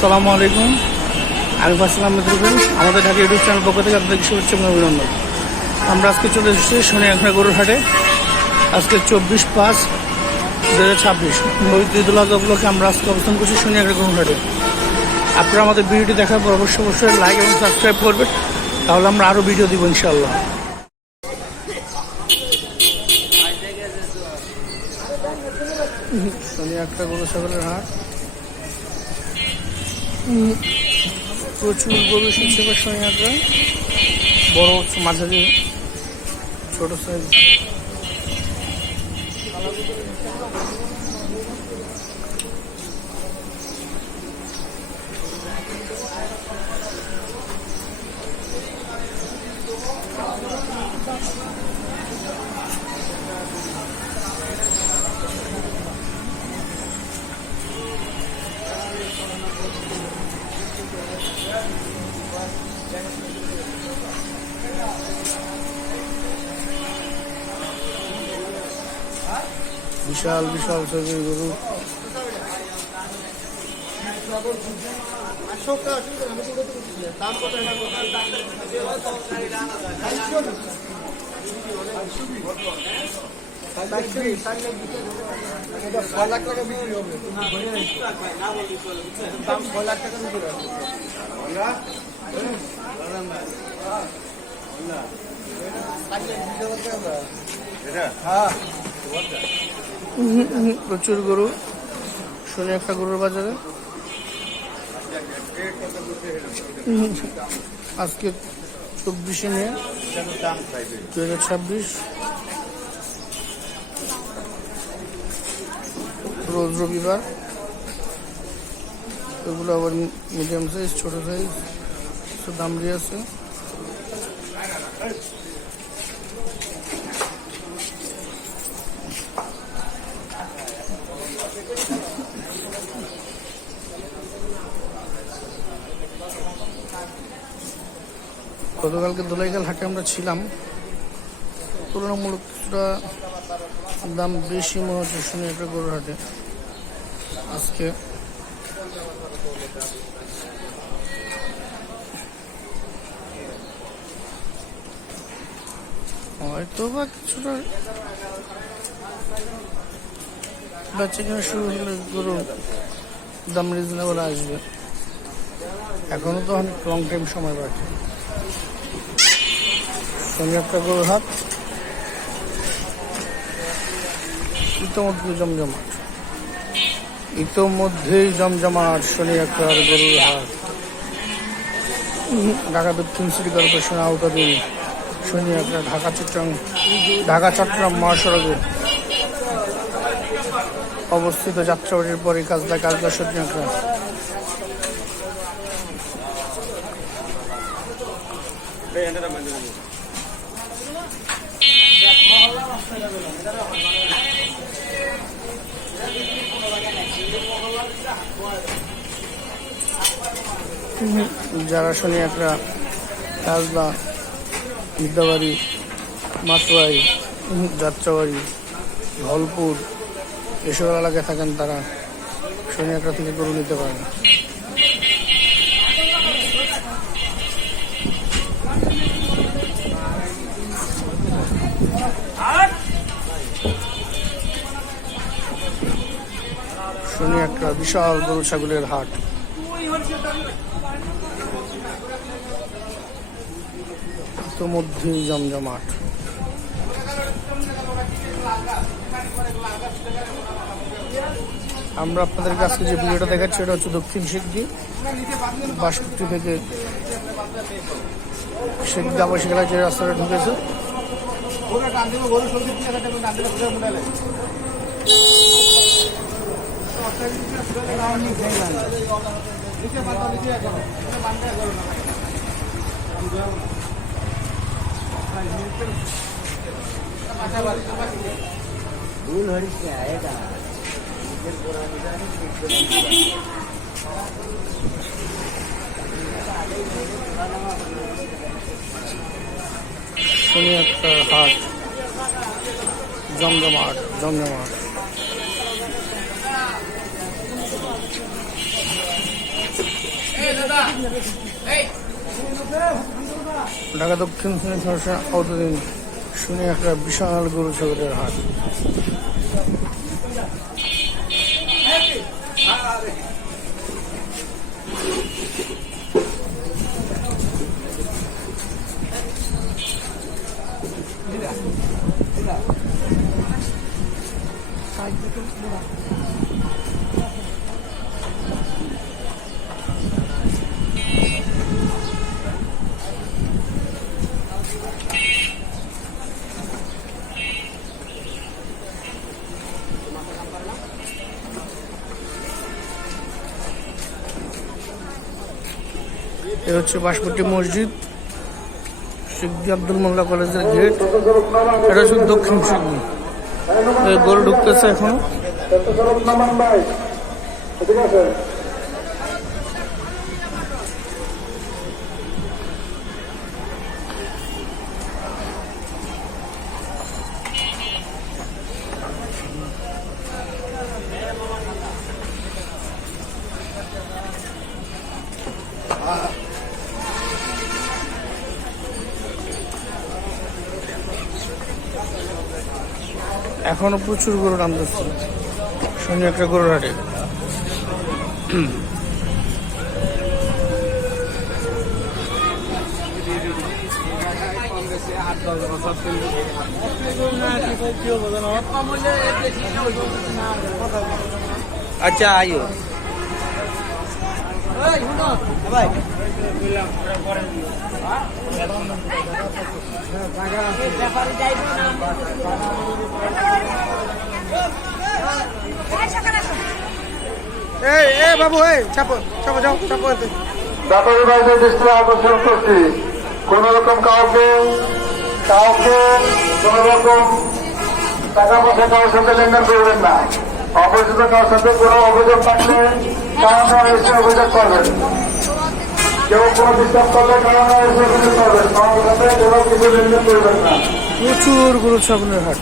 আসসালামু আলাইকুম। আমি ফাসিল আহমেদ রুবেল। আমাদের ঢাকা ইউটিউব চ্যানেল পক্ষ থেকে আপনাদের শুভেচ্ছা এবং অভিনন্দন। আমরা আজকে চলে এসেছি শনিয়াখড়া গরুর হাটে। আজকে 24/5/2026 ঈদুল আজহা উপলক্ষে আমরা আজকে অবস্থান করছি শনিয়াখড়া গরুর হাটে। আপনারা আমাদের ভিডিওটি দেখার পর অবশ্যই লাইক এবং সাবস্ক্রাইব করবেন, তাহলে আমরা আরও ভিডিও দিব ইনশাআল্লাহ। শনিয়াখড়া গরু ছাগলের হাট, প্রচুর গরু এসেছে শনিয়াখড়া, বড় মাঝারি ছোট সাইজ। বিশাল বিশাল সাইজের গরু। প্রচুর গরু শনিয়াখড়া গরুর বাজারে। আজকে 24শে মে 2026, রোজ রবিবার। এগুলো আবার মিডিয়াম সাইজ, ছোট সাইজ, দাম দিয়ে আছে। গতকালকে দোলাইখাল হাটে আমরা ছিলাম, তুলনামূলক কিছুটা দাম বেশি মনে হচ্ছে শনিয়াখড়া গরুর হাটে। আজকে হয়তো বা কিছুটা বেচা কিনা শুরু হলে গরু দাম রিজনেবল আসবে। এখনো তো অনেক লং টাইম সময় বাকি। শনিয়াখড়া গরুর হাট ইতোমধ্যেই জমজমাট শনিয়াখড়ার গরুর হাট। ঢাকা দক্ষিণ সিটি কর্পোরেশনের আওতাধীন শনিয়াখড়া ঢাকা চট্টগ্রাম মহাসড়কে অবস্থিত যাত্রাবাড়ির পরে কাজলা শনিয়াখড়া। যারা শনিয়াখড়া, কাজলা, বিদ্যাবাড়ি, মাতোয়ারি, যাত্রাবাড়ি, ধলপুর এসব এলাকায় থাকেন, তারা শনিয়াখড়া থেকে গরু নিতে পারেন। শনিয়াখড়া বিশাল গরু ছাগলের হাট। ইতোমধ্যেই জমজমাট। আমরা আপনাদেরকে আজকে যে ভিডিওটা দেখাচ্ছি এটা হচ্ছে দক্ষিণ শেখদি, 62 থেকে শেখদি আবাসিক যে রাস্তাটা ঢুকেছে। भूल हो रही क्या आएगा শনিয়াখড়া হাট জমজমাট। ঢাকা দক্ষিণ সরষা অতদিন শুনে একটা বিশাল গরু ছাগলের হাট। এ হচ্ছে বাঁশপট্টি মসজিদ, সিদ্দি আব্দুল মোল্লা কলেজের গেট। এটা হচ্ছে দক্ষিণ সিদ্ধি। গরু ঢুকতেছে এখনো। এখনো প্রচুর গরু নামতেছে শুনে একটা গরুর হাটে। আচ্ছা আইও ভাই বাবু চাপো চাপো যাও চাপো। ব্যাপারী ভাইদের দৃষ্টি আকর্ষণ করছি, কোন রকম কাউকে কোন রকম টাকা পয়সা কারোর সাথে লেনদেন করবেন না। অপরিচিত কারোর সাথে কোনো অভিযোগ থাকলে কারণ এসে অভিযোগ করবেন। কেউ কোনো বিশ্বাস করলে কারণ এসে অভিযোগ করবেন। কারোর সাথে কোনো কিছু লেনদেন করবেন না। প্রচুর গরু ছাগলের হাট।